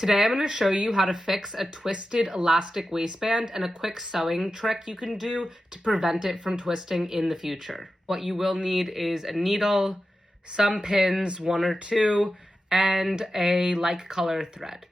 Today I'm going to show you how to fix a twisted elastic waistband and a quick sewing trick you can do to prevent it from twisting in the future. What you will need is a needle, some pins, one or two, and a like color thread.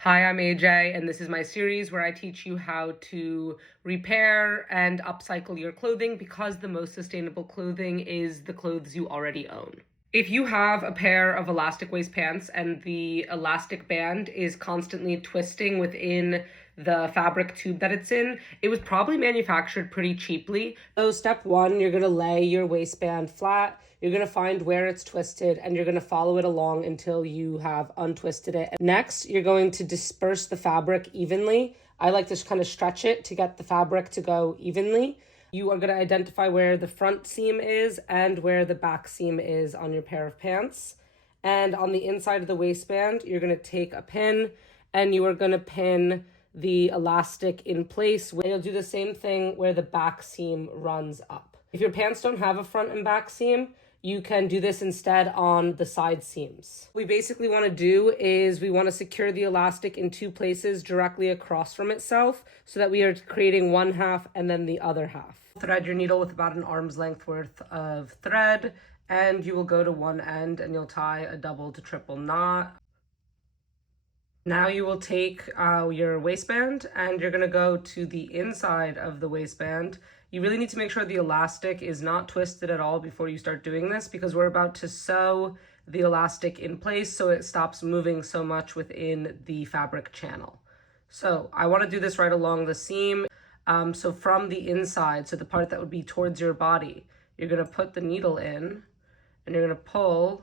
Hi, I'm AJ, and this is my series where I teach you how to repair and upcycle your clothing because the most sustainable clothing is the clothes you already own. If you have a pair of elastic waist pants and the elastic band is constantly twisting within the fabric tube that it's in, it was probably manufactured pretty cheaply. So step one, you're gonna lay your waistband flat. You're gonna find where it's twisted and you're gonna follow it along until you have untwisted it. Next, you're going to disperse the fabric evenly. I like to kind of stretch it to get the fabric to go evenly. You are going to identify where the front seam is and where the back seam is on your pair of pants. And on the inside of the waistband, you're going to take a pin and you are going to pin the elastic in place. And you'll do the same thing where the back seam runs up. If your pants don't have a front and back seam, you can do this instead on the side seams. What we basically want to do is we want to secure the elastic in two places directly across from itself so that we are creating one half and then the other half. Thread your needle with about an arm's length worth of thread, and you will go to one end and you'll tie a double to triple knot. Now you will take your waistband and you're going to go to the inside of the waistband. You really need to make sure the elastic is not twisted at all before you start doing this because we're about to sew the elastic in place so it stops moving so much within the fabric channel. So I want to do this right along the seam. So from the inside, so the part that would be towards your body, you're going to put the needle in and you're going to pull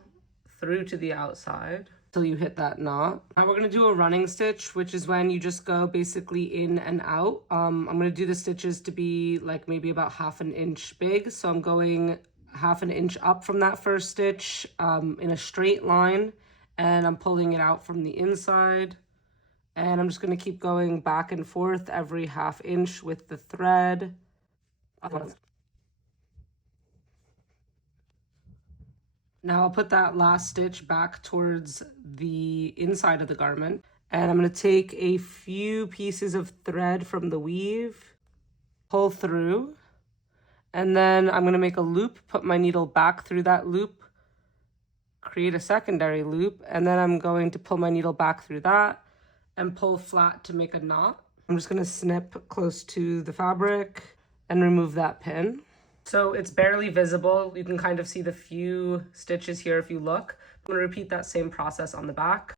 through to the outside till you hit that knot. Now we're going to do a running stitch, which is when you just go basically in and out. I'm going to do the stitches to be like maybe about ½ an inch big. So I'm going ½ an inch up from that first stitch in a straight line, and I'm pulling it out from the inside. And I'm just going to keep going back and forth every ½ inch with the thread. Now I'll put that last stitch back towards the inside of the garment. And I'm going to take a few pieces of thread from the weave, pull through, and then I'm going to make a loop, put my needle back through that loop, create a secondary loop, and then I'm going to pull my needle back through that and pull flat to make a knot. I'm just gonna snip close to the fabric and remove that pin. So it's barely visible. You can kind of see the few stitches here if you look. I'm gonna repeat that same process on the back.